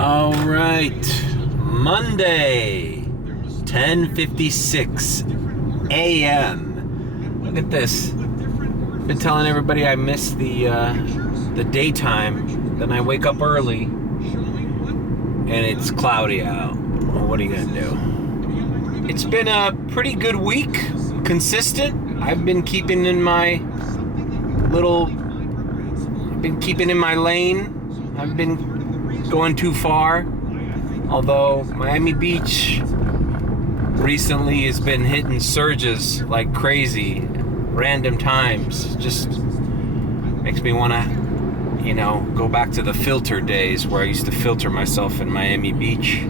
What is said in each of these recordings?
All right, Monday, 10:56 a.m. Look at this. Been telling everybody I miss the daytime. Then I wake up early, and it's cloudy out. Well, what are you gonna do? It's been a pretty good week, consistent. I've been keeping in my lane. I've been going too far. Although Miami Beach recently has been hitting surges like crazy, random times. Just makes me want to, go back to the filter days where I used to filter myself in Miami Beach.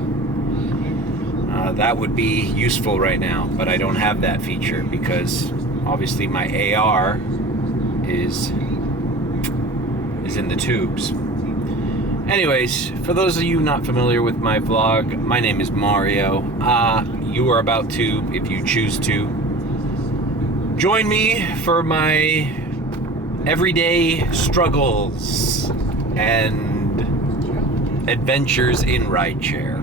That would be useful right now, but I don't have that feature because obviously my AR is in the tubes. Anyways, for those of you not familiar with my vlog, my name is Mario. You are about to, if you choose to, join me for my everyday struggles and adventures in rideshare.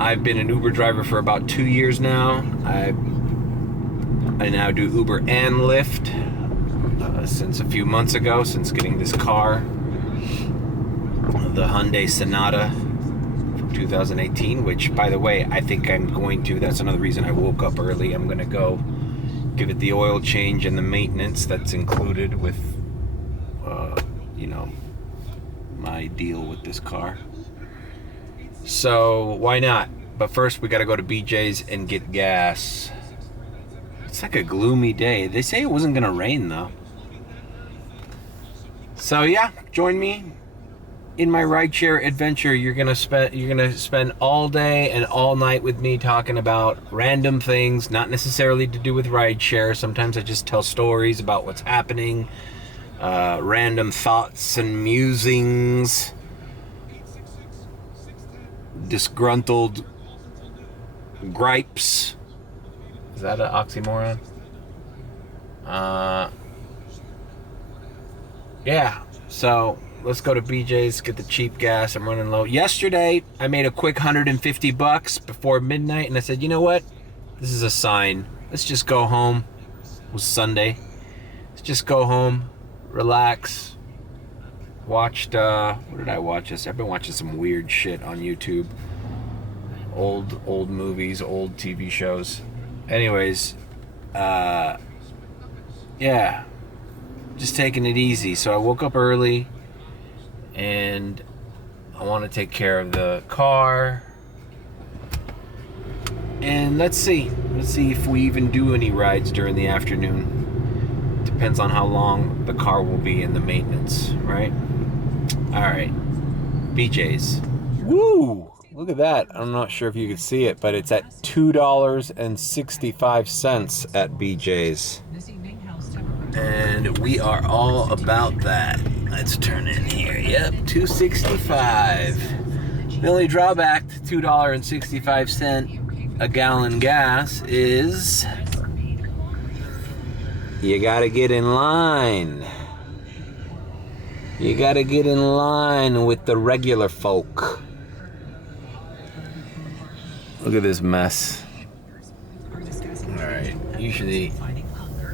I've been an Uber driver for about 2 years now. I now do Uber and Lyft since a few months ago, since getting this car. The Hyundai Sonata from 2018, which, by the way, I think I'm going to, that's another reason I woke up early. I'm going to go give it the oil change and the maintenance that's included with, my deal with this car. So, why not? But first, we got to go to BJ's and get gas. It's like a gloomy day. They say it wasn't going to rain, though. So, yeah, join me in my rideshare adventure. You're gonna spend all day and all night with me talking about random things, not necessarily to do with rideshare. Sometimes I just tell stories about what's happening, random thoughts and musings, disgruntled gripes. Is that an oxymoron? Yeah, so let's go to BJ's, get the cheap gas. I'm running low. Yesterday, I made a quick $150 before midnight, and I said, you know what? This is a sign. Let's just go home. It was Sunday. Let's just go home, relax. Watched, what did I watch this? I've been watching some weird shit on YouTube. Old movies, old TV shows. Anyways, yeah. Just taking it easy. So I woke up early and I want to take care of the car. And let's see if we even do any rides during the afternoon. Depends on how long the car will be in the maintenance, right? All right, BJ's. Woo! Look at that. I'm not sure if you can see it, but it's at $2.65 at BJ's. And we are all about that. Let's turn in here. Yep, $2.65. The only drawback to $2.65 a gallon gas is you gotta get in line. You gotta get in line with the regular folk. Look at this mess. Alright, usually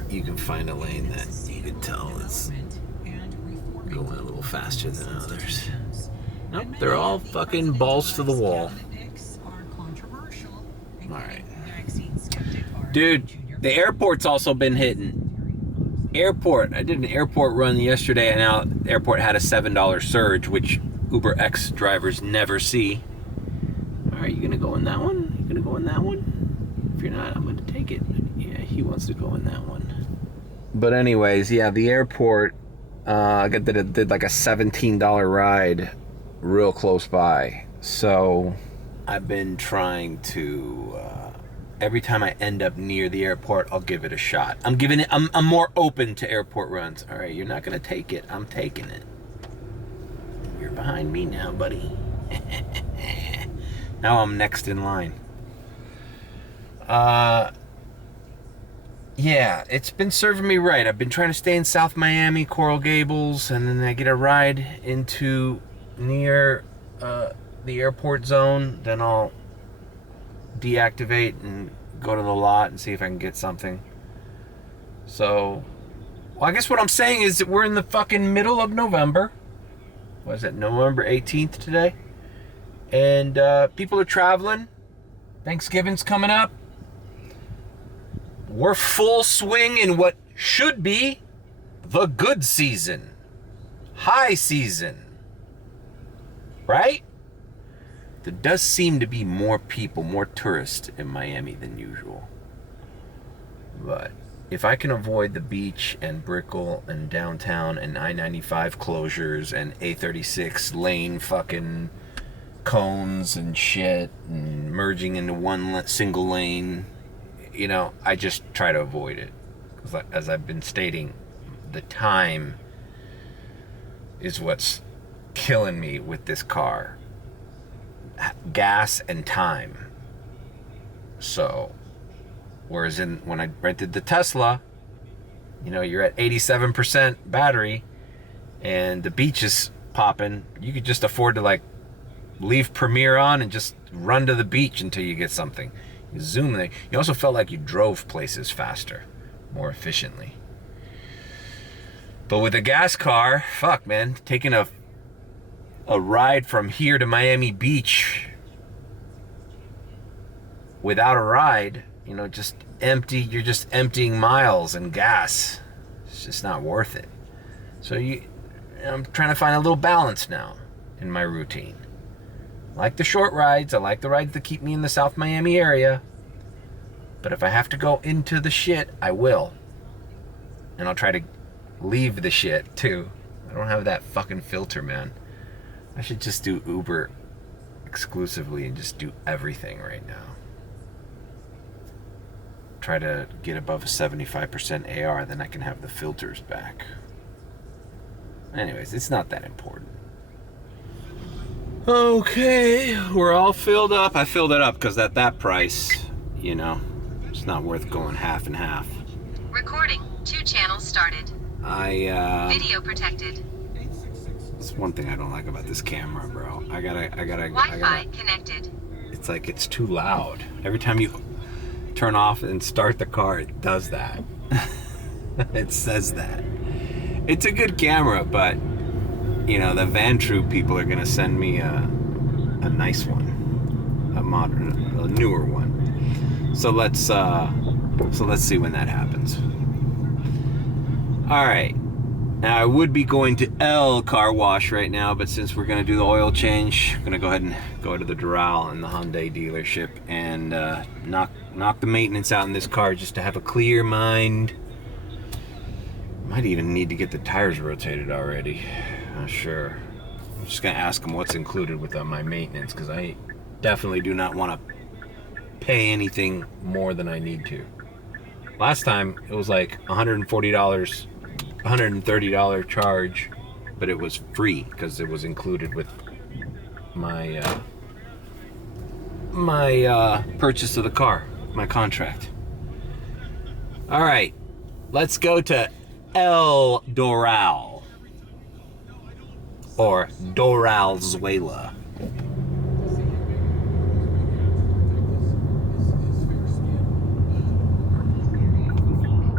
you can find a lane that you can tell is going a little faster than others. Nope, they're all fucking balls to the wall. Alright. Dude, the airport's also been hitting. Airport. I did an airport run yesterday, and now the airport had a $7 surge, which Uber X drivers never see. Alright, you gonna go in that one? You gonna go in that one? If you're not, I'm gonna take it. Yeah, he wants to go in that one. But anyways, yeah, the airport, I did like a $17 ride real close by. So I've been trying to, every time I end up near the airport, I'll give it a shot. I'm more open to airport runs. All right, you're not gonna take it. I'm taking it. You're behind me now, buddy. Now I'm next in line. Yeah, it's been serving me right. I've been trying to stay in South Miami, Coral Gables, and then I get a ride into near the airport zone, then I'll deactivate and go to the lot and see if I can get something. So, well, I guess what I'm saying is that we're in the fucking middle of November. What is it, November 18th today? And people are traveling. Thanksgiving's coming up. We're full swing in what should be the good season. High season. Right? There does seem to be more people, more tourists in Miami than usual. But if I can avoid the beach and Brickell and downtown and I-95 closures and A36 lane fucking cones and shit and merging into one single lane, you know, I just try to avoid it. As I've been stating, the time is what's killing me with this car. Gas and time. So, whereas when I rented the Tesla, you know, you're at 87% battery and the beach is popping, you could just afford to like leave Premiere on and just run to the beach until you get something. You zoom there. You also felt like you drove places faster, more efficiently. But with a gas car, fuck man, taking a ride from here to Miami Beach without a ride, you know, just empty, you're just emptying miles and gas. It's just not worth it. So I'm trying to find a little balance now in my routine. I like the short rides, I like the rides that keep me in the South Miami area, but if I have to go into the shit, I will. And I'll try to leave the shit too. I don't have that fucking filter, man. I should just do Uber exclusively and just do everything right now. Try to get above a 75% AR, then I can have the filters back. Anyways, it's not that important. Okay, we're all filled up. I filled it up because at that price, you know, it's not worth going half and half. Recording. 2 channels started. Video protected. That's one thing I don't like about this camera, bro. I gotta Wi-Fi connected. It's like it's too loud. Every time you turn off and start the car, it does that. It says that. It's a good camera, but you know, the Van Troop people are gonna send me a nice one, a modern, a newer one. So let's see when that happens. All right. Now I would be going to L Car Wash right now, but since we're gonna do the oil change, I'm gonna go ahead and go to the Doral and the Hyundai dealership and knock the maintenance out in this car just to have a clear mind. Might even need to get the tires rotated already. Not sure. I'm just gonna ask them what's included with my maintenance, because I definitely do not want to pay anything more than I need to. Last time it was like $140. $130 charge, but it was free because it was included with my purchase of the car, my contract. All right, let's go to El Doral or Doralzuela.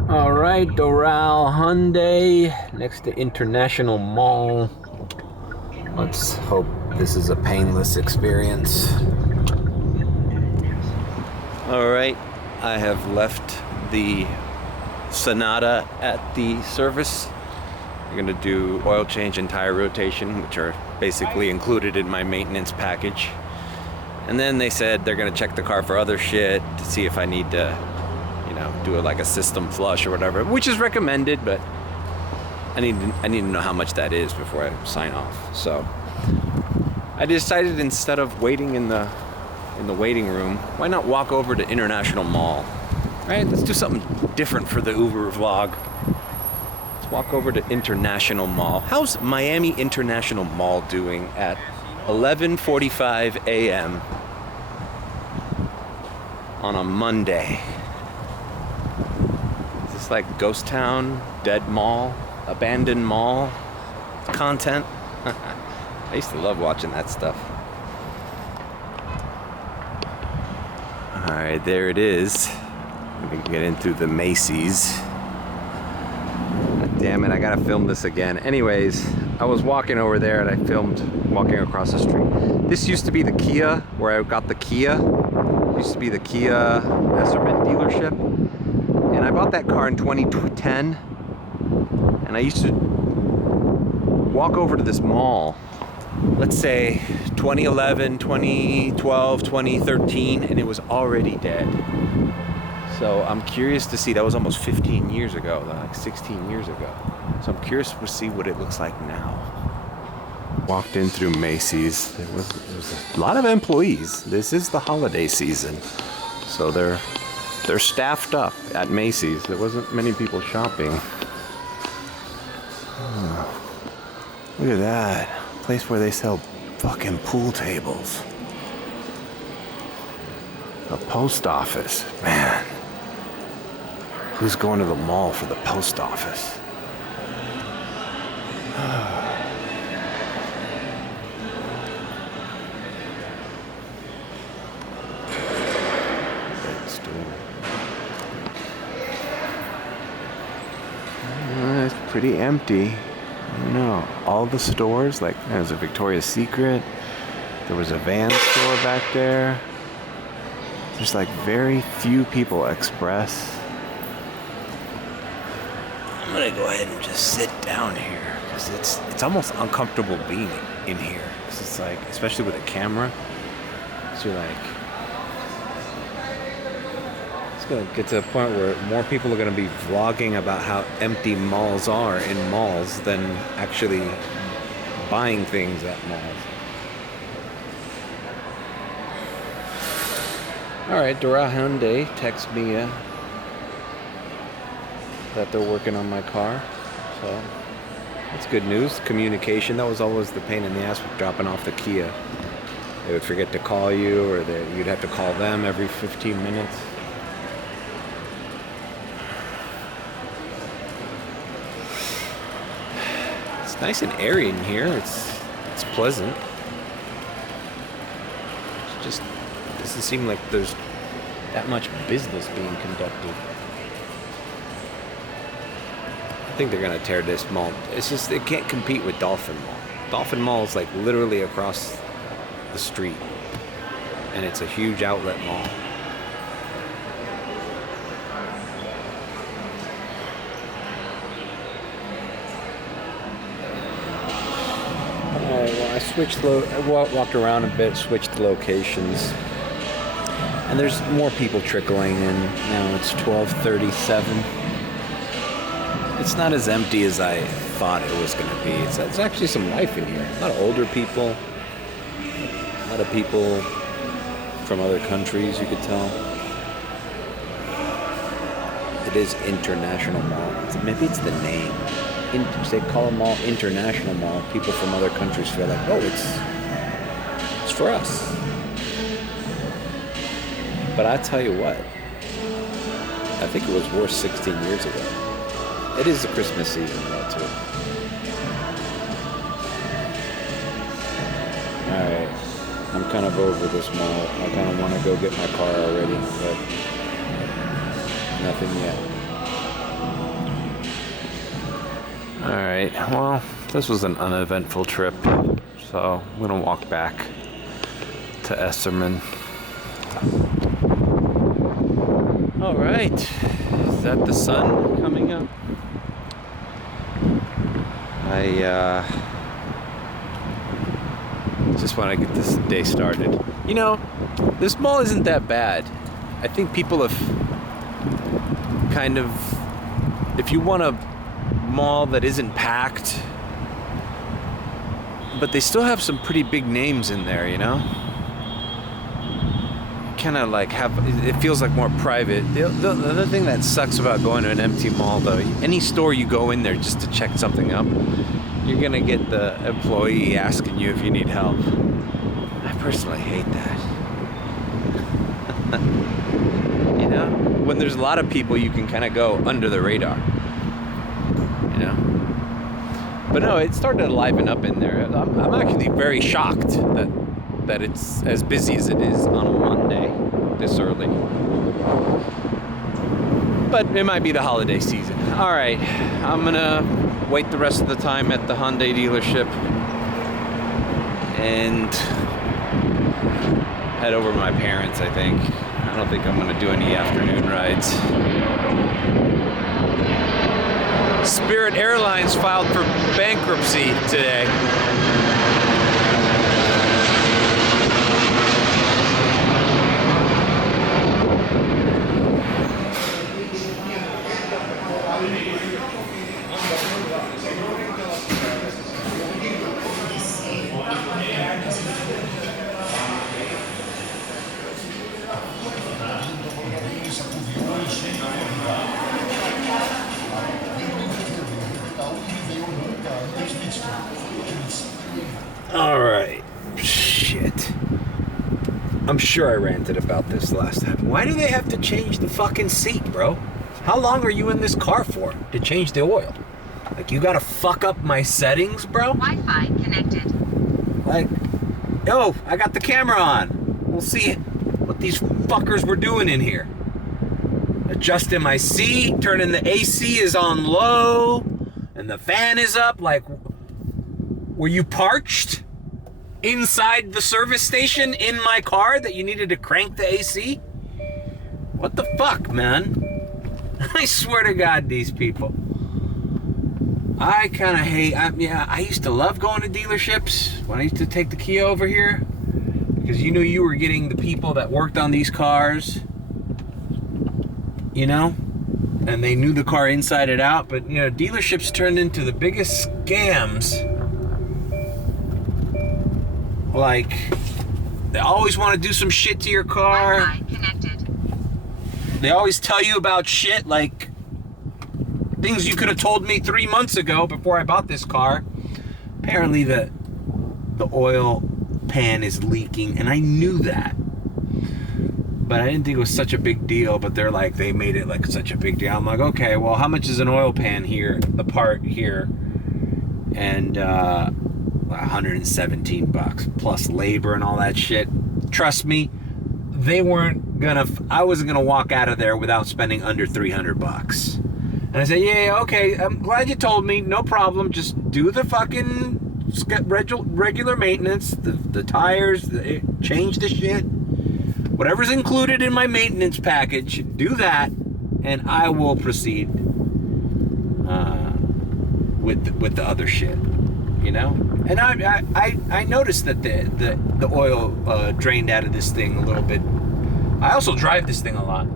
All right, Doral Hyundai, next to International Mall. Let's hope this is a painless experience. All right, I have left the Sonata at the service. I'm gonna do oil change and tire rotation, which are basically included in my maintenance package. And then they said they're gonna check the car for other shit to see if I need to, do it like a system flush or whatever, which is recommended, but I need to know how much that is before I sign off. So I decided instead of waiting in the waiting room, why not walk over to International Mall? Right? Let's do something different for the Uber vlog. Let's walk over to International Mall. How's Miami International Mall doing at 11:45 a.m. on a Monday? Like ghost town, dead mall, abandoned mall content. I used to love watching that stuff. Alright, there it is. We can get into the Macy's. God damn it, I gotta film this again. Anyways, I was walking over there and I filmed walking across the street. This used to be the Kia, where I got the Kia. It used to be the Kia Esserman dealership. And I bought that car in 2010. And I used to walk over to this mall, let's say 2011, 2012, 2013, and it was already dead. So I'm curious to see, that was almost 15 years ago, like 16 years ago. So I'm curious to see what it looks like now. Walked in through Macy's. There was a lot of employees. This is the holiday season. So they're staffed up at Macy's. There wasn't many people shopping. Oh, look at that. Place where they sell fucking pool tables. A post office. Man. Who's going to the mall for the post office? Red store. It's pretty empty. I don't know. All the stores, like there's a Victoria's Secret. There was a Van store back there. There's like very few people. Express. I'm gonna go ahead and just sit down here because it's almost uncomfortable being in here. Cause it's like, especially with a camera, so you're like, it's gonna get to a point where more people are gonna be vlogging about how empty malls are in malls than actually buying things at malls. All right, Dora Hyundai texts me that they're working on my car, so that's good news. Communication, that was always the pain in the ass with dropping off the Kia. They would forget to call you, or you'd have to call them every 15 minutes. It's nice and airy in here. It's pleasant. It just doesn't seem like there's that much business being conducted. I think they're gonna tear this mall. It's just, it can't compete with Dolphin Mall. Dolphin Mall is like literally across the street, and it's a huge outlet mall. Alright, well, I switched walked around a bit, switched locations, and there's more people trickling in. Now it's 12:37. It's not as empty as I thought it was going to be. It's actually some life in here. A lot of older people. A lot of people from other countries, you could tell. It is International Mall. Maybe it's the name. They call a mall International Mall. People from other countries feel like, oh, it's for us. But I tell you what, I think it was worse 16 years ago. It is the Christmas season though, too. Alright, I'm kind of over this mall. I kind of want to go get my car already, but nothing yet. Alright, well, this was an uneventful trip, so I'm going to walk back to Esserman. Alright, is that the sun coming up? I just want to get this day started. You know, this mall isn't that bad. I think people have kind of, if you want a mall that isn't packed, but they still have some pretty big names in there, you know? Kind of like it feels like more private. The other thing that sucks about going to an empty mall, though, any store you go in there just to check something up, you're gonna get the employee asking you if you need help. I personally hate that. You know, when there's a lot of people, you can kind of go under the radar. You know, But no, it started to liven up in there. I'm actually very shocked that it's as busy as it is on a Monday this early. But it might be the holiday season. All right, I'm gonna wait the rest of the time at the Hyundai dealership and head over to my parents, I think. I don't think I'm gonna do any afternoon rides. Spirit Airlines filed for bankruptcy today. All right. Shit. I'm sure I ranted about this last time. Why do they have to change the fucking seat, bro? How long are you in this car for to change the oil? Like, you gotta fuck up my settings, bro? Wi-Fi connected. Like, yo, I got the camera on. We'll see what these fuckers were doing in here. Adjusting my seat, turning the AC is on low, and the fan is up. Like, were you parched inside the service station in my car that you needed to crank the AC? What the fuck, man? I swear to God, these people. I kind of hate, I used to love going to dealerships when I used to take the Kia over here, because you knew you were getting the people that worked on these cars, you know, and they knew the car inside and out. But, you know, dealerships turned into the biggest scams. Like, they always want to do some shit to your car. Wi-Fi connected. They always tell you about shit, like things you could have told me 3 months ago before I bought this car. Apparently the oil pan is leaking, and I knew that, but I didn't think it was such a big deal. But they're like, they made it like such a big deal. I'm like, okay, well, how much is an oil pan here, the part here? And 117 bucks plus labor and all that shit. Trust me, they weren't gonna, I wasn't gonna walk out of there without spending under 300 bucks. And I said, yeah, okay, I'm glad you told me, no problem. Just do the fucking regular maintenance, the tires, change the shit, whatever's included in my maintenance package, do that, and I will proceed with the other shit, you know. And I noticed that the oil drained out of this thing a little bit. I also drive this thing a lot,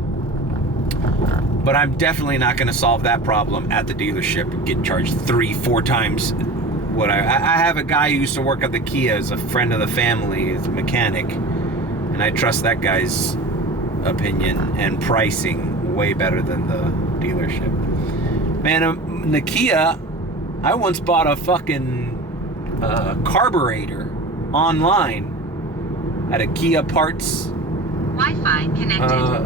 but I'm definitely not going to solve that problem at the dealership, getting charged 3-4 times what I have a guy who used to work at the Kia as a friend of the family, as a mechanic, and I trust that guy's opinion and pricing way better than the dealership. Man, the Kia, I once bought a fucking carburetor online at a Kia parts Wi-Fi connected.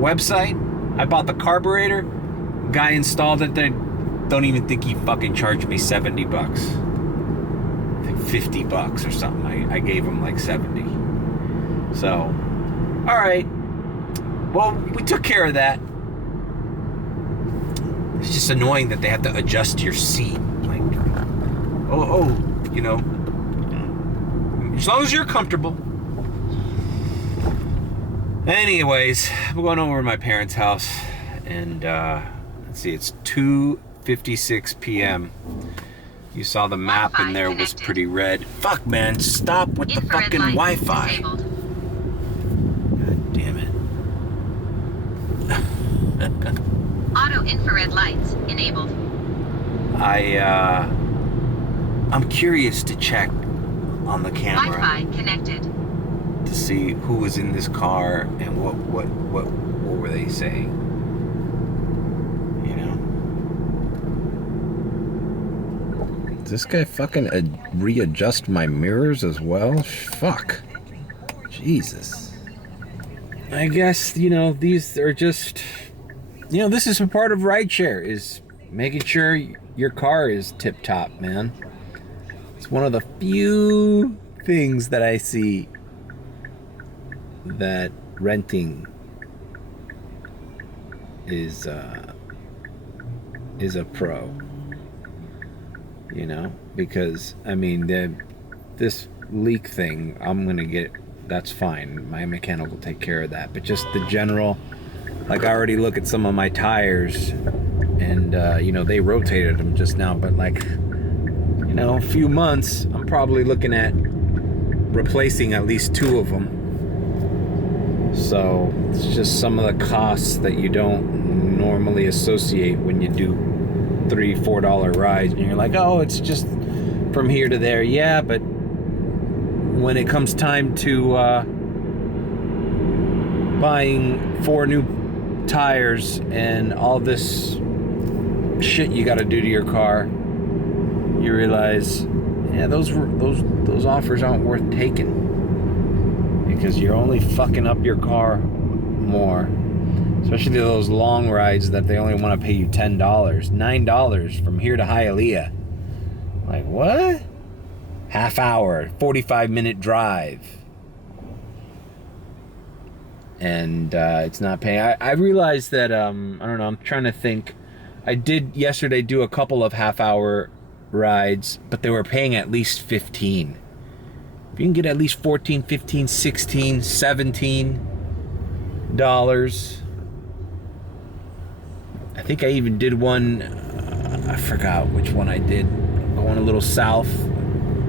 Website. I bought the carburetor. Guy installed it. They don't even think he fucking charged me 70 bucks. I think 50 bucks or something. I gave him like 70. So, all right. Well, we took care of that. It's just annoying that they have to adjust your seat. Like, you know, as long as you're comfortable. Anyways, we're going over to my parents' house, and let's see, it's 2:56 p.m. You saw the map in there was pretty red. Fuck, man, stop with the fucking Wi-Fi. Disabled. God damn it. Auto infrared lights enabled. I'm curious to check on the camera. Wi-Fi connected. To see who was in this car and what were they saying, you know. Does this guy fucking readjust my mirrors as well? Fuck. Jesus. I guess, you know, these are just, you know, this is a part of rideshare, is making sure your car is tip-top, man. It's one of the few things that I see that renting is a pro, you know, because I mean this leak thing I'm gonna get, that's fine, my mechanic will take care of that, but just the general, like I already look at some of my tires and you know, they rotated them just now, but like, you know, a few months I'm probably looking at replacing at least 2 of them. So it's just some of the costs that you don't normally associate when you do $3-4 rides, and you're like, oh, it's just from here to there. Yeah, but when it comes time to buying 4 new tires and all this shit you got to do to your car, you realize, yeah, those offers aren't worth taking, because you're only fucking up your car more. Especially those long rides that they only want to pay you $10, $9 from here to Hialeah. Like, what? Half hour, 45-minute drive. And it's not paying. I realized that, I don't know, I'm trying to think. I did yesterday do a couple of half-hour rides, but they were paying at least 15. If you can get at least 14, 15, 16, $17. I think I even did one, I forgot which one I did. I went a little south,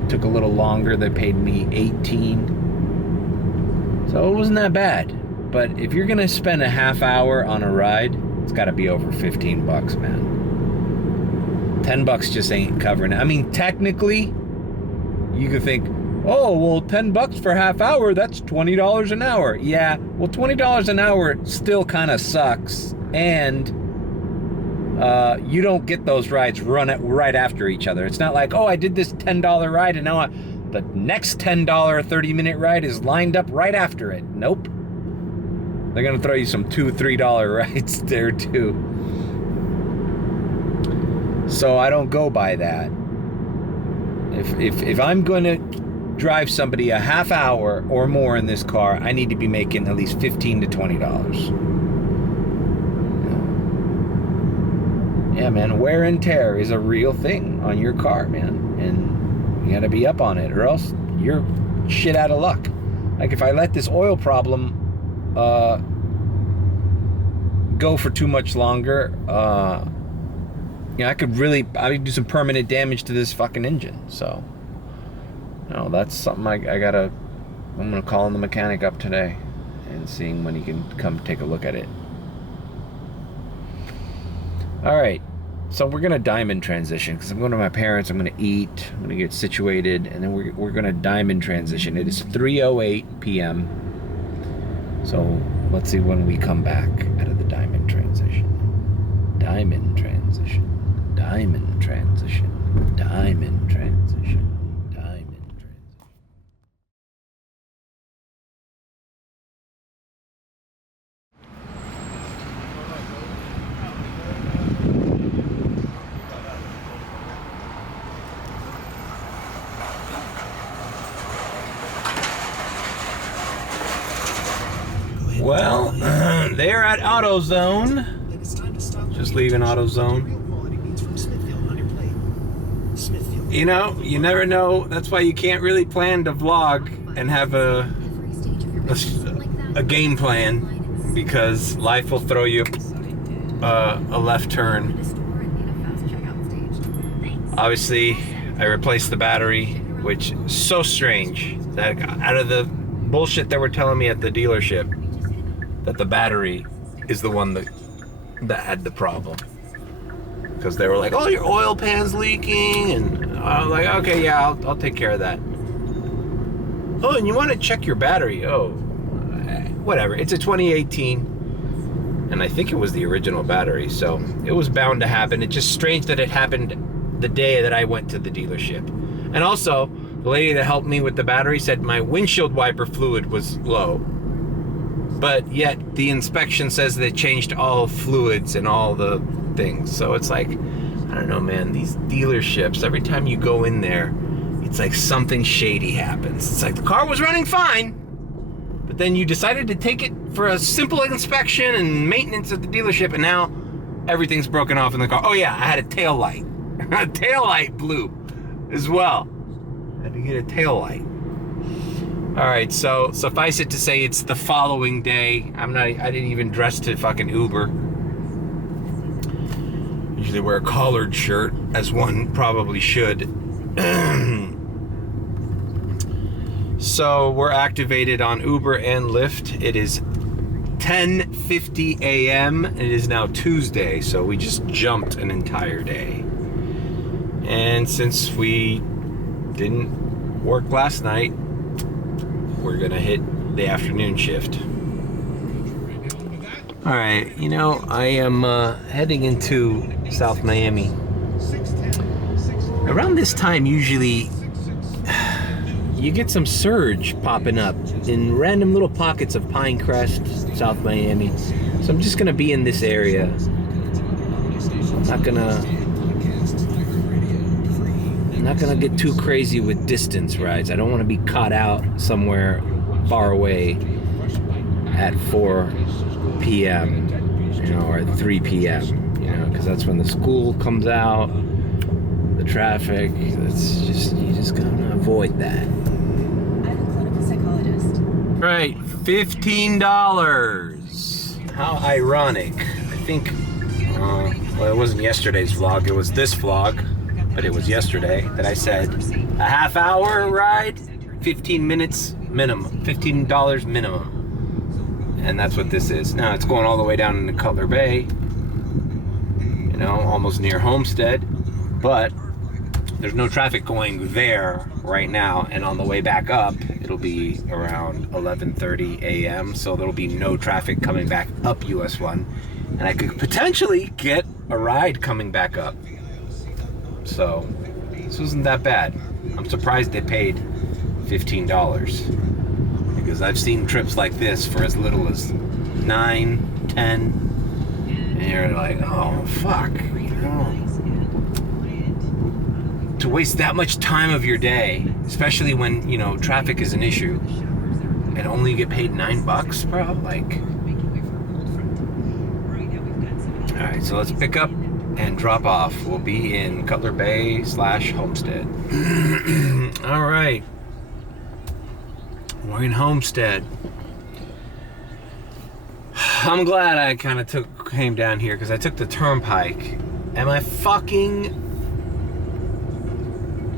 took a little longer, they paid me 18. So it wasn't that bad. But if you're gonna spend a half hour on a ride, it's gotta be over 15 bucks, man. 10 bucks just ain't covering it. I mean, technically, you could think, oh, well, 10 bucks for half hour, that's $20 an hour. Yeah, well, $20 an hour still kind of sucks. And you don't get those rides right after each other. It's not like, oh, I did this $10 ride and now the next $10 30-minute ride is lined up right after it. Nope. They're going to throw you some $2-3 rides there too. So I don't go by that. If I'm going to drive somebody a half hour or more in this car, I need to be making at least $15 to $20. Yeah, man, wear and tear is a real thing on your car, man. And you gotta be up on it, or else you're shit out of luck. Like, if I let this oil problem go for too much longer, you know, I could do some permanent damage to this fucking engine. So, you know, that's something I'm gonna call the mechanic up today and seeing when he can come take a look at it. All right, so we're gonna diamond transition because I'm going to my parents. I'm gonna eat. I'm gonna get situated, and then we're gonna diamond transition. It is 3:08 p.m. So let's see when we come back out of the diamond transition. Diamond transition. Diamond transition. Diamond transition. Diamond transition. Well, they're at AutoZone. Just leaving AutoZone. You know, you never know. That's why you can't really plan to vlog and have a game plan, because life will throw you a left turn. Obviously, I replaced the battery, which is so strange that out of the bullshit they were telling me at the dealership, that the battery is the one that had the problem. Because they were like, oh, your oil pan's leaking, and I was like, okay, yeah, I'll take care of that. Oh, and you want to check your battery? Oh, whatever. It's a 2018, and I think it was the original battery, so it was bound to happen. It's just strange that it happened the day that I went to the dealership. And also, the lady that helped me with the battery said my windshield wiper fluid was low. But yet the inspection says they changed all fluids and all the different things. So it's like, I don't know, man, these dealerships, every time you go in there, it's like something shady happens. It's like the car was running fine, but then you decided to take it for a simple inspection and maintenance at the dealership, and now everything's broken off in the car. Oh yeah, I had a tail light. A tail light blew as well. I had to get a tail light. All right, so suffice it to say, it's the following day. I didn't even dress to fucking Uber. Usually wear a collared shirt, as one probably should. So we're activated on Uber and Lyft. It is 10:50 a.m. It is now Tuesday, so we just jumped an entire day. And since we didn't work last night, we're gonna hit the afternoon shift. All right, you know, I am heading into South Miami. Around this time, usually, you get some surge popping up in random little pockets of Pinecrest, South Miami. So I'm just gonna be in this area. I'm not gonna get too crazy with distance rides. I don't want to be caught out somewhere far away at 4 p.m. Or at 3 p.m. Because that's when the school comes out, the traffic. You just gotta avoid that. I'm a clinical psychologist. Right, $15. How ironic. I think, well, it wasn't yesterday's vlog, it was this vlog, but it was yesterday that I said a half hour ride, 15 minutes minimum, $15 minimum. And that's what this is. Now it's going all the way down into Cutler Bay, almost near Homestead, but there's no traffic going there right now, and on the way back up it'll be around 11:30 a.m. so there'll be no traffic coming back up US 1, and I could potentially get a ride coming back up. So this wasn't that bad. I'm surprised they paid $15, because I've seen trips like this for as little as 9, 10, and you're like, oh fuck, to waste that much time of your day, especially when traffic is an issue, and only get paid $9, bro. Like, all right, so let's pick up and drop off. We'll be in Cutler Bay / Homestead. All right, we're in Homestead. I'm glad I kind of came down here, because I took the turnpike, and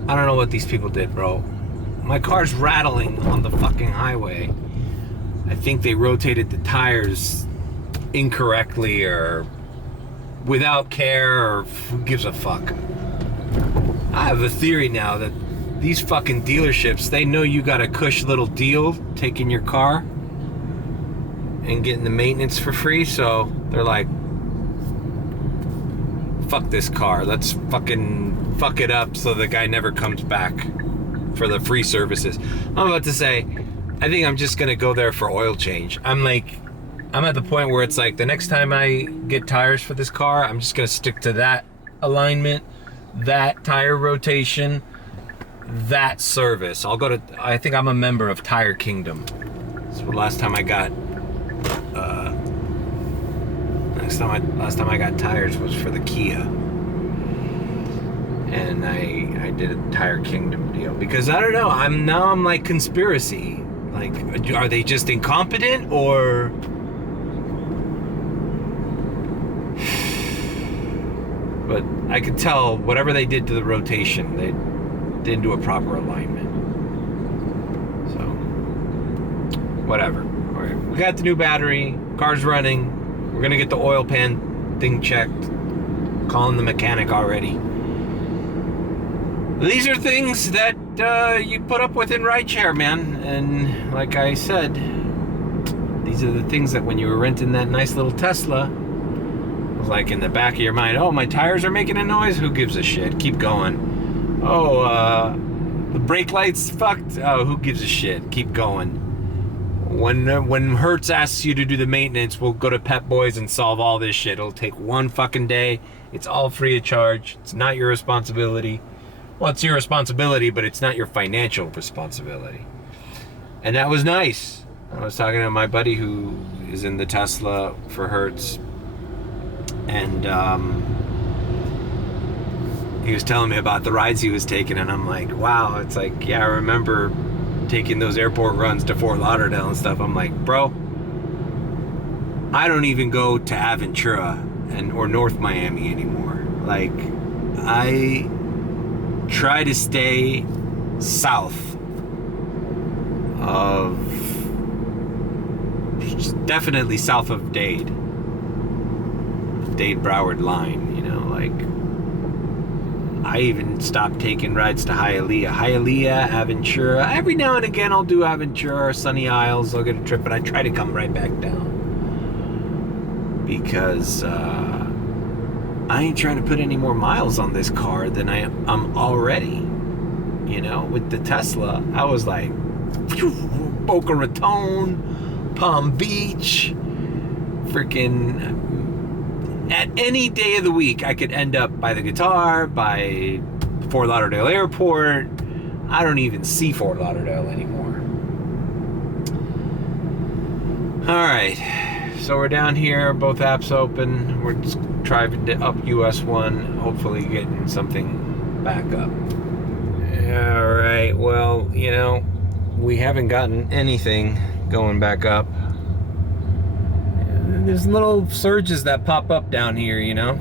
I don't know what these people did, bro. My car's rattling on the fucking highway. I think they rotated the tires incorrectly, or without care, or who gives a fuck. I have a theory now that these fucking dealerships, they know you got a cush little deal taking your car and getting the maintenance for free, so they're like, fuck this car, let's fucking fuck it up so the guy never comes back for the free services. I'm about to say, I think I'm just gonna go there for oil change. I'm at the point where it's like, the next time I get tires for this car, I'm just gonna stick to that alignment, that tire rotation, that service. I think I'm a member of Tire Kingdom. So last time I got tires was for the Kia, and I did a Tire Kingdom deal, because I don't know, I'm like conspiracy, like, are they just incompetent, or but I could tell whatever they did to the rotation, they didn't do a proper alignment. So whatever. All right, we got the new battery, car's running. We're gonna get the oil pan thing checked. Calling the mechanic already. These are things that you put up with in rideshare, man. And like I said, these are the things that when you were renting that nice little Tesla, it was like in the back of your mind, oh, my tires are making a noise? Who gives a shit? Keep going. Oh, the brake light's fucked? Oh, who gives a shit? Keep going. When Hertz asks you to do the maintenance, we'll go to Pep Boys and solve all this shit. It'll take one fucking day. It's all free of charge. It's not your responsibility. Well, it's your responsibility, but it's not your financial responsibility. And that was nice. I was talking to my buddy who is in the Tesla for Hertz, and he was telling me about the rides he was taking, and I'm like, wow. It's like, yeah, I remember taking those airport runs to Fort Lauderdale and stuff. I'm like, bro, I don't even go to Aventura or North Miami anymore. Like, I try to stay south of, definitely south of Dade Broward line, you know, like, I even stopped taking rides to Hialeah, Aventura. Every now and again I'll do Aventura or Sunny Isles. I'll get a trip, but I try to come right back down. Because I ain't trying to put any more miles on this car than I'm already. You know, with the Tesla, I was like, Boca Raton, Palm Beach, freaking... At any day of the week, I could end up by the Guitar, by Fort Lauderdale Airport. I don't even see Fort Lauderdale anymore. All right, so we're down here, both apps open. We're just driving up US 1, hopefully getting something back up. All right, well, you know, we haven't gotten anything going back up. There's little surges that pop up down here, you know,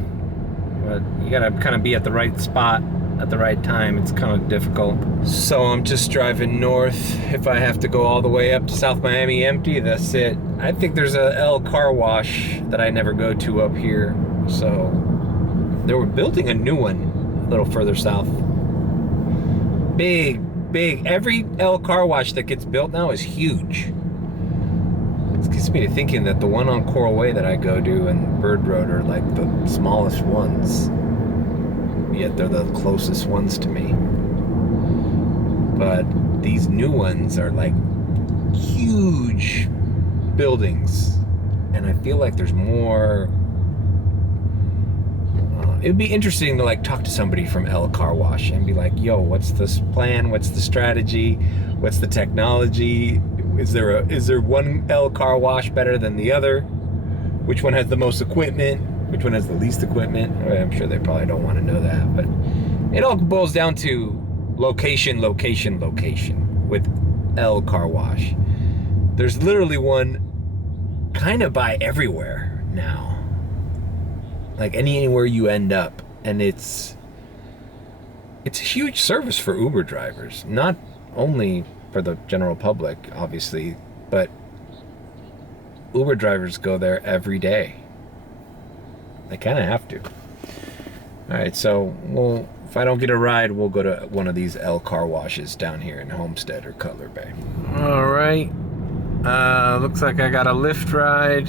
but you gotta kind of be at the right spot at the right time. It's kind of difficult. So I'm just driving north. If I have to go all the way up to South Miami empty, that's it. I think there's a L car wash that I never go to up here. So they were building a new one a little further south. Big. Every L car wash that gets built now is huge. It gets me to thinking that the one on Coral Way that I go to and Bird Road are like the smallest ones, yet they're the closest ones to me. But these new ones are like huge buildings, and I feel like there's more. It'd be interesting to like talk to somebody from L Car Wash and be like, yo, what's this plan? What's the strategy? What's the technology? Is there one L Car Wash better than the other? Which one has the most equipment? Which one has the least equipment? I'm sure they probably don't want to know that, but it all boils down to location with L Car Wash. There's literally one kind of by everywhere now. Like anywhere you end up, and it's a huge service for Uber drivers, not only for the general public, obviously, but Uber drivers go there every day. They kind of have to. All right, so if I don't get a ride, we'll go to one of these L Car Washes down here in Homestead or Cutler Bay. All right, looks like I got a Lyft ride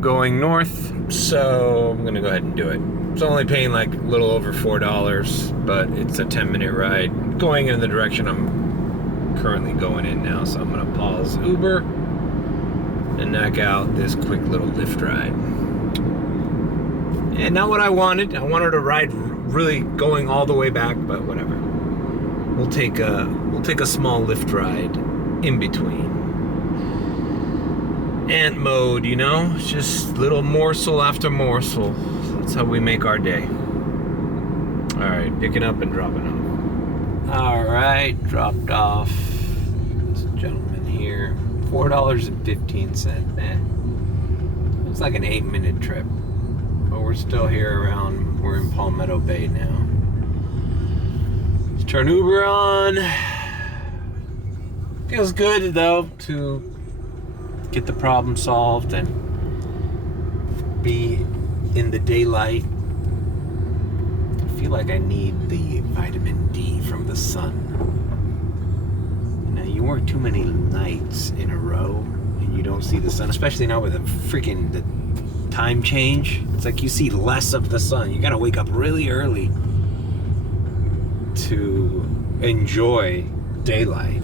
going north, so I'm gonna go ahead and do it. It's only paying like a little over $4, but it's a 10-minute ride going in the direction I'm currently going in now, so I'm gonna pause Uber and knock out this quick little Lyft ride. And not what I wanted. I wanted a ride really going all the way back, but whatever. We'll take a small Lyft ride in between. Ant mode, you know, just little morsel after morsel. That's how we make our day. All right, picking up and dropping off. All right, dropped off. This gentleman here, $4.15. It's like an 8-minute trip, but we're still here around. We're in Palmetto Bay now. Let's turn Uber on. Feels good though to get the problem solved and be in the daylight. I feel like I need the vitamin D from the sun. You know, you work too many nights in a row and you don't see the sun, especially now with the time change. It's like you see less of the sun. You gotta wake up really early to enjoy daylight.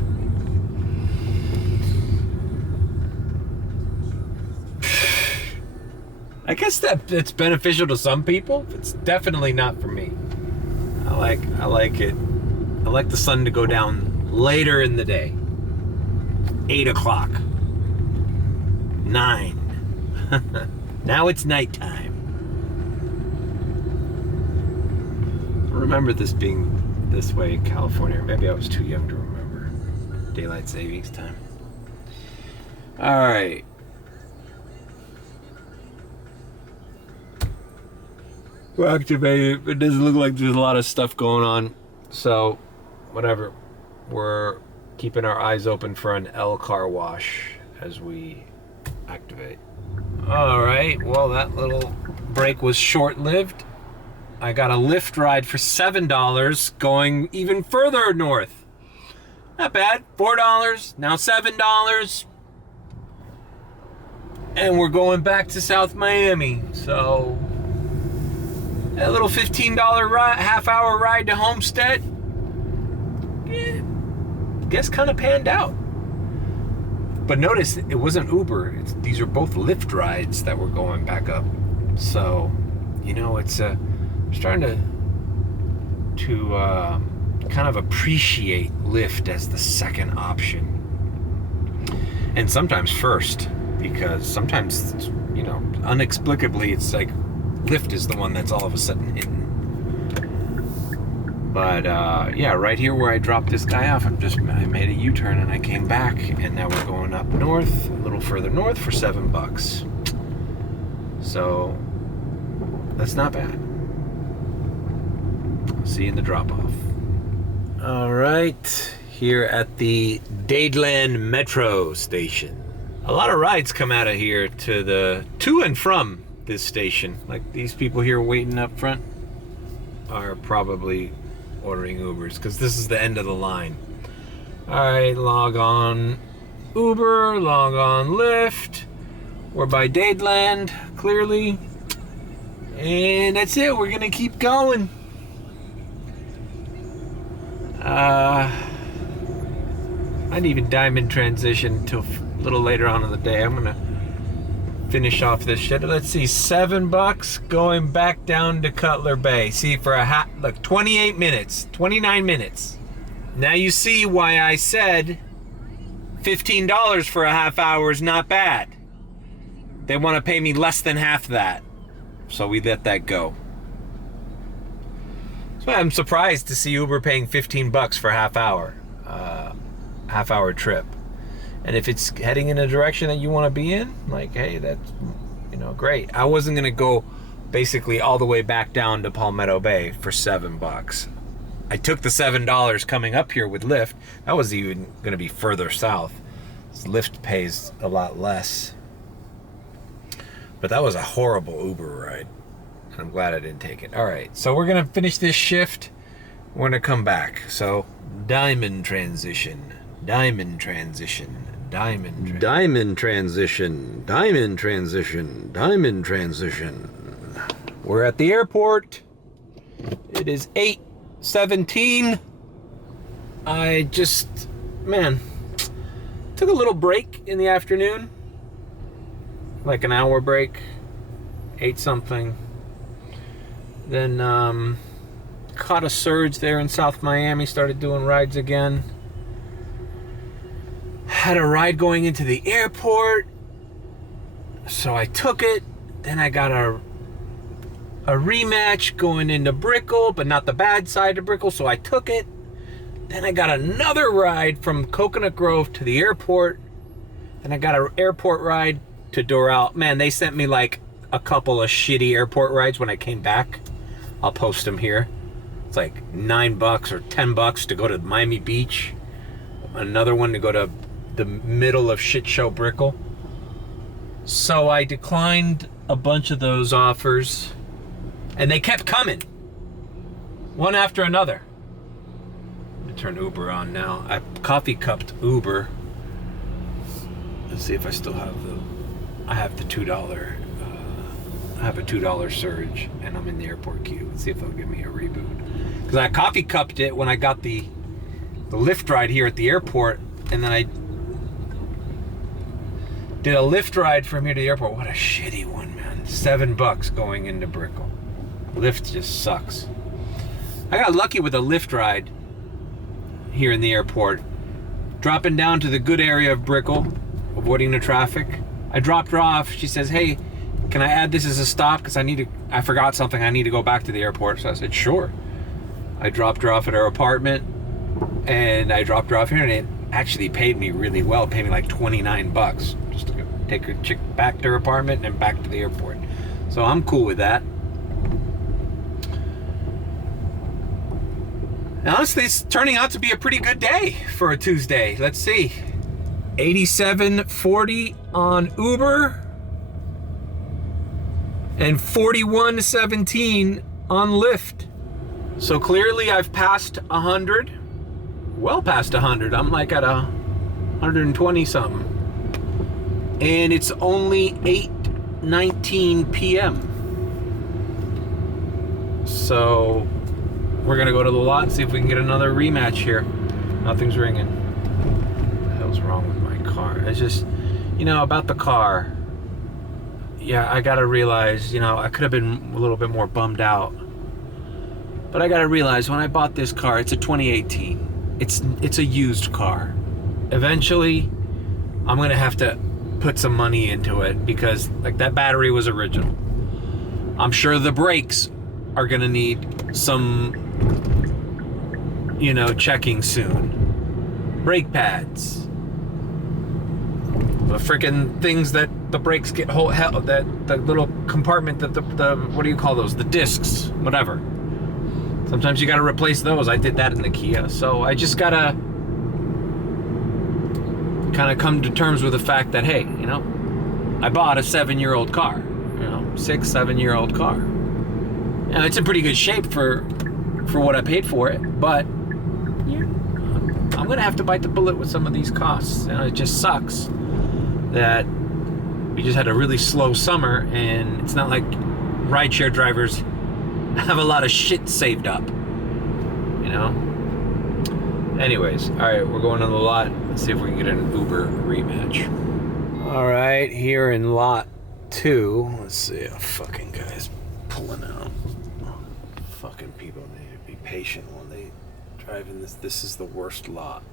I guess that it's beneficial to some people. It's definitely not for me. I like it. I like the sun to go down later in the day. 8 o'clock. 9. Now it's nighttime. I remember this being this way in California. Maybe I was too young to remember. Daylight savings time. All right. We're activated. It doesn't look like there's a lot of stuff going on. So, whatever. We're keeping our eyes open for an L car wash as we activate. All right. Well, that little break was short-lived. I got a Lyft ride for $7 going even further north. Not bad. $4, now $7. And we're going back to South Miami. So, that little $15 half-hour ride to Homestead, guess kind of panned out. But notice, it wasn't Uber. These are both Lyft rides that were going back up. So, you know, it's I'm starting to kind of appreciate Lyft as the second option, and sometimes first, because sometimes, you know, inexplicably it's like Lyft is the one that's all of a sudden hidden. But yeah, right here where I dropped this guy off, I made a U-turn and I came back, and now we're going up north, a little further north for $7. So that's not bad. See you in the drop-off. All right, here at the Dadeland Metro station. A lot of rides come out of here to and from this station. Like these people here waiting up front are probably ordering Ubers because this is the end of the line. All right, log on Uber, log on Lyft. We're by Dadeland, clearly. And that's it, we're gonna keep going. I'd even diamond transition till a little later on in the day. I'm gonna finish off this shit. Let's see, $7 going back down to Cutler Bay. See, for look, 28 minutes, 29 minutes. Now you see why I said $15 for a half hour is not bad. They want to pay me less than half that, so we let that go. So I'm surprised to see Uber paying $15 for a half hour trip. And if it's heading in a direction that you want to be in, like, hey, that's, you know, great. I wasn't going to go basically all the way back down to Palmetto Bay for $7. I took the $7 coming up here with Lyft. That was even going to be further south. Lyft pays a lot less. But that was a horrible Uber ride. I'm glad I didn't take it. All right, so we're going to finish this shift. We're going to come back. So, diamond transition. Diamond transition. Diamond transition. Diamond transition. Diamond transition. We're at the airport. It is 8:17. I just, man, took a little break in the afternoon. Like an hour break. Ate something. Then caught a surge there in South Miami. Started doing rides again. Had a ride going into the airport, so I took it. Then I got a rematch going into Brickell, but not the bad side of Brickell, so I took it. Then I got another ride from Coconut Grove to the airport. Then I got an airport ride to Doral. Man, they sent me like a couple of shitty airport rides when I came back. I'll post them here. It's like $9 or $10 to go to Miami Beach. Another one to go to the middle of shit show Brickell. So I declined a bunch of those offers, and they kept coming, one after another. Let me turn Uber on now. I coffee cupped Uber. Let's see if I still have I have the $2. I have a $2 surge, and I'm in the airport queue. Let's see if they'll give me a reboot. Because I coffee cupped it when I got the Lyft ride here at the airport, and then Did a Lyft ride from here to the airport. What a shitty one, man. $7 going into Brickell. Lyft just sucks. I got lucky with a Lyft ride here in the airport. Dropping down to the good area of Brickell, avoiding the traffic. I dropped her off. She says, hey, can I add this as a stop? Because I forgot something. I need to go back to the airport. So I said, sure. I dropped her off at her apartment, and I dropped her off here, and it actually paid me really well. It paid me like $29 just to take her chick back to her apartment and back to the airport. So I'm cool with that. And honestly, it's turning out to be a pretty good day for a Tuesday. Let's see. 87.40 on Uber and 41.17 on Lyft. So clearly I've passed 100. Well past 100. I'm like at 120 something. And it's only 8:19 p.m. So we're gonna go to the lot and see if we can get another rematch here. Nothing's ringing. What the hell's wrong with my car? It's just, about the car. Yeah, I gotta realize, I could have been a little bit more bummed out. But I gotta realize when I bought this car, it's a 2018. It's a used car. Eventually, I'm gonna have to put some money into it because like that battery was original. I'm sure the brakes are gonna need some, checking soon. Brake pads. The freaking things that the brakes get that the little compartment that the what do you call those? The discs, whatever. Sometimes you gotta replace those. I did that in the Kia. So I just gotta kind of come to terms with the fact that, hey, I bought a 7-year-old car. 6-7-year-old car. It's in pretty good shape for what I paid for it, but I'm gonna have to bite the bullet with some of these costs. It just sucks that we just had a really slow summer, and it's not like rideshare drivers have a lot of shit saved up, Anyways, all right, we're going on the lot. Let's see if we can get an Uber rematch. All right, here in lot 2. Let's see, a fucking guy's pulling out. Fucking people need to be patient when they drive in this. This is the worst lot.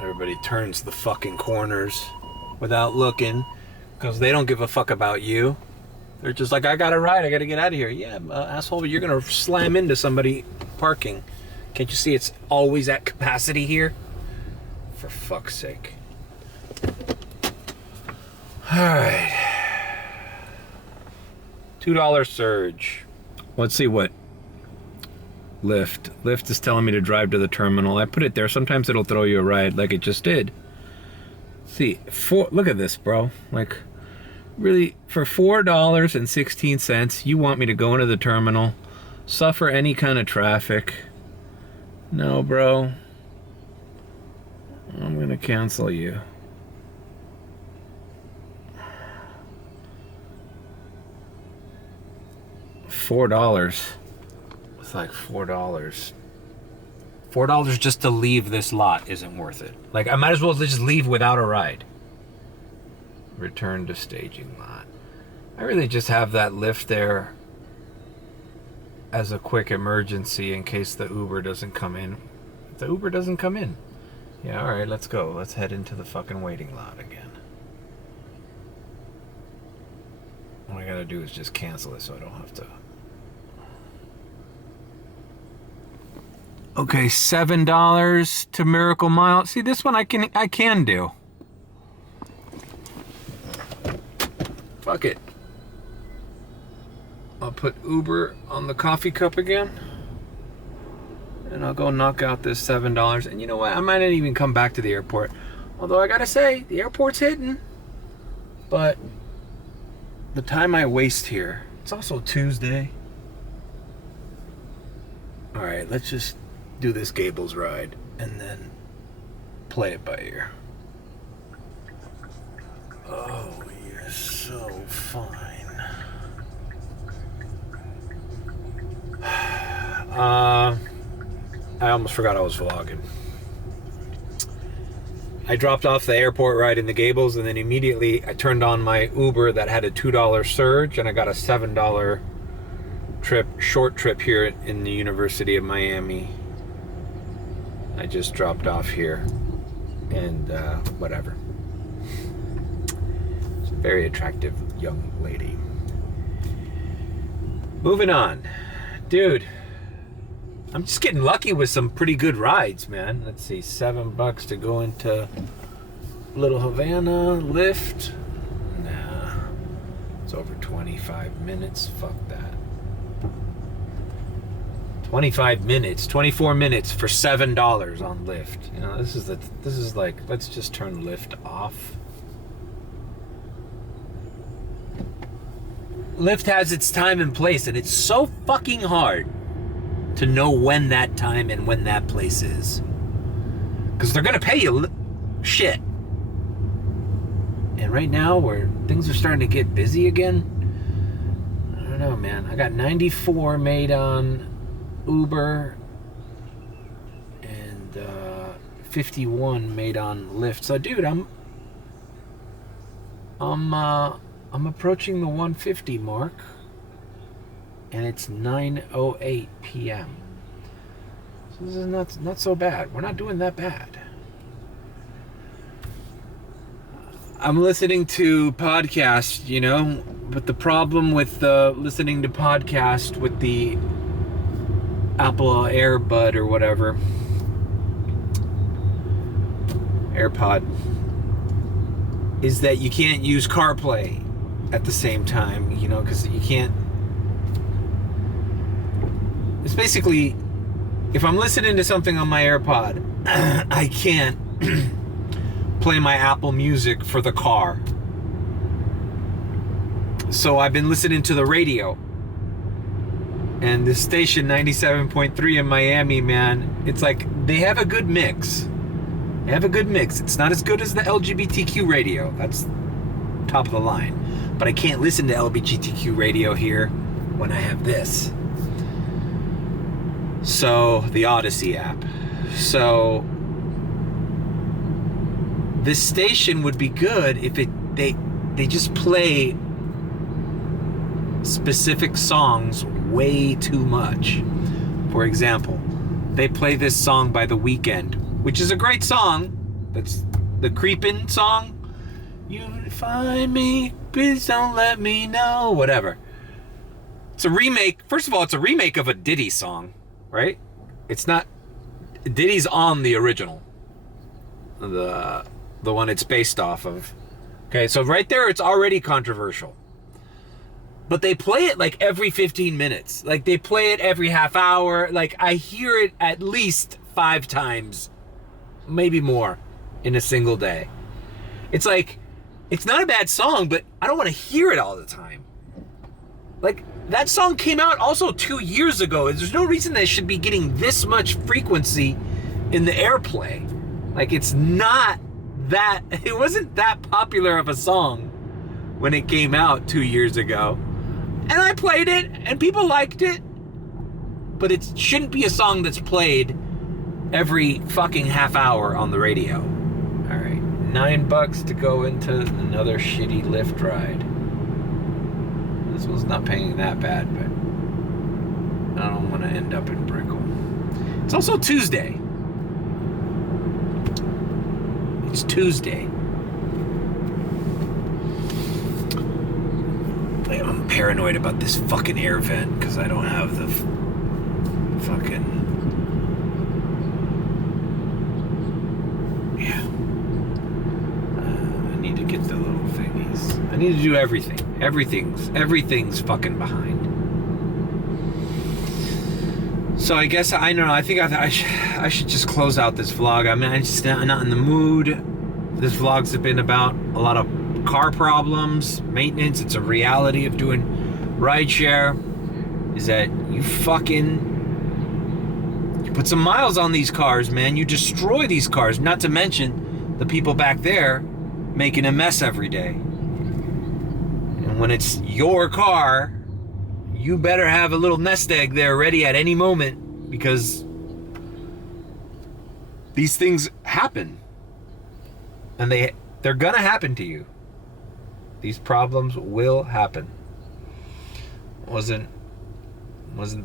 Everybody turns the fucking corners without looking because they don't give a fuck about you. They're just like, I got a ride, I gotta get out of here. Yeah, asshole, you're gonna slam into somebody parking. Can't you see it's always at capacity here? For fuck's sake. Alright. $2 surge. Let's see what Lyft is telling me to drive to the terminal. I put it there. Sometimes it'll throw you a ride like it just did. See, look at this, bro. Like, really, for $4.16, you want me to go into the terminal, suffer any kind of traffic? No, bro. I'm gonna cancel you. $4. It's like $4. $4 just to leave this lot isn't worth it. Like, I might as well just leave without a ride. Return to staging lot. I really just have that Lyft there as a quick emergency in case the Uber doesn't come in. If the Uber doesn't come in. Yeah, alright, let's go. Let's head into the fucking waiting lot again. What I gotta do is just cancel it so I don't have to. Okay, $7 to Miracle Mile. See, this one I can do. Fuck it. I'll put Uber on the coffee cup again. And I'll go knock out this $7. And you know what? I might not even come back to the airport. Although I gotta say, the airport's hitting. But the time I waste here, it's also Tuesday. Alright, let's just do this Gables ride and then play it by ear. Oh, you're so fine. I almost forgot I was vlogging. I dropped off the airport ride in the Gables, and then immediately I turned on my Uber that had a $2 surge, and I got a $7 short trip here in the University of Miami. I just dropped off here, and whatever. It's a very attractive young lady. Moving on. Dude, I'm just getting lucky with some pretty good rides, man. Let's see, $7 to go into Little Havana, Lyft. Nah, it's over 25 minutes. Fuck that. 25 minutes, 24 minutes for $7 on Lyft. You know, this is like, let's just turn Lyft off. Lyft has its time and place, and it's so fucking hard to know when that time and when that place is, because they're gonna pay you shit. And right now, where things are starting to get busy again, I don't know, man. I got 94 made on Uber and 51 made on Lyft. So, dude, I'm approaching the 150 mark. And it's 9:08 p.m. So this is not so bad. We're not doing that bad. I'm listening to podcasts, you know, but the problem with listening to podcasts with the Apple AirBud or whatever, AirPod, is that you can't use CarPlay at the same time, you know, because you can't. It's basically, if I'm listening to something on my AirPod, I can't play my Apple Music for the car. So I've been listening to the radio. And the station 97.3 in Miami, man, it's like they have a good mix. They have a good mix. It's not as good as the LGBTQ radio. That's top of the line. But I can't listen to LGBTQ radio here when I have this. So, the Odyssey app. So, this station would be good if they just play specific songs way too much. For example, they play this song by The Weeknd, which is a great song. That's the Creepin' song. You find me, please don't let me know. Whatever. It's a remake. First of all, it's a remake of a Diddy song. Right? It's not. Diddy's on the original, the one it's based off of. Okay, so right there, it's already controversial. But they play it like every 15 minutes. Like they play it every half hour. Like I hear it at least 5 times, maybe more, in a single day. It's like, it's not a bad song, but I don't want to hear it all the time. Like, that song came out also 2 years ago. There's no reason that it should be getting this much frequency in the airplay. Like, it's not that, it wasn't that popular of a song when it came out 2 years ago. And I played it, and people liked it. But it shouldn't be a song that's played every fucking half hour on the radio. All right, $9 to go into another shitty Lyft ride. This one's not paying that bad, but I don't want to end up in Brickell. It's also Tuesday. It's Tuesday. I'm paranoid about this fucking air vent because I don't have the fucking... Yeah. I need to get the little thingies. I need to do everything. Everything's fucking behind. So I guess I don't know. I think I should just close out this vlog. I mean, I'm not in the mood. This vlog's been about a lot of car problems, maintenance. It's a reality of doing rideshare. Is that you put some miles on these cars, man. You destroy these cars. Not to mention the people back there making a mess every day. And when it's your car, you better have a little nest egg there ready at any moment, because these things happen. And they're gonna happen to you. These problems will happen. Wasn't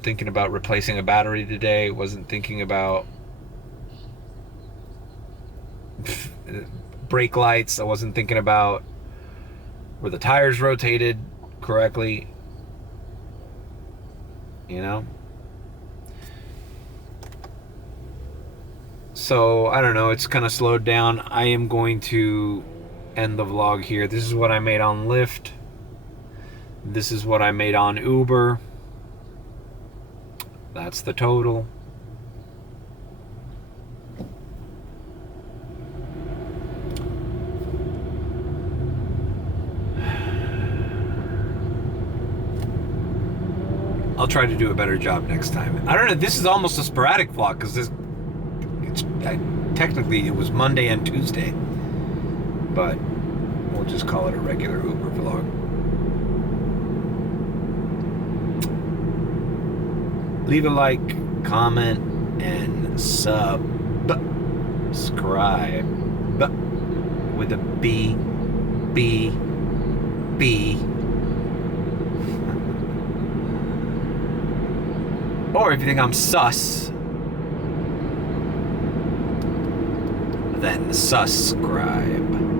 thinking about replacing a battery today. Wasn't thinking about brake lights. I wasn't thinking about were the tires rotated correctly. You know? So, I don't know. It's kind of slowed down. I am going to end the vlog here. This is what I made on Lyft. This is what I made on Uber. That's the total. I'll try to do a better job next time. I don't know. This is almost a sporadic vlog because technically it was Monday and Tuesday, but we'll just call it a regular Uber vlog. Leave a like, comment, and subscribe with a B. Or if you think I'm sus, then Sus-cribe.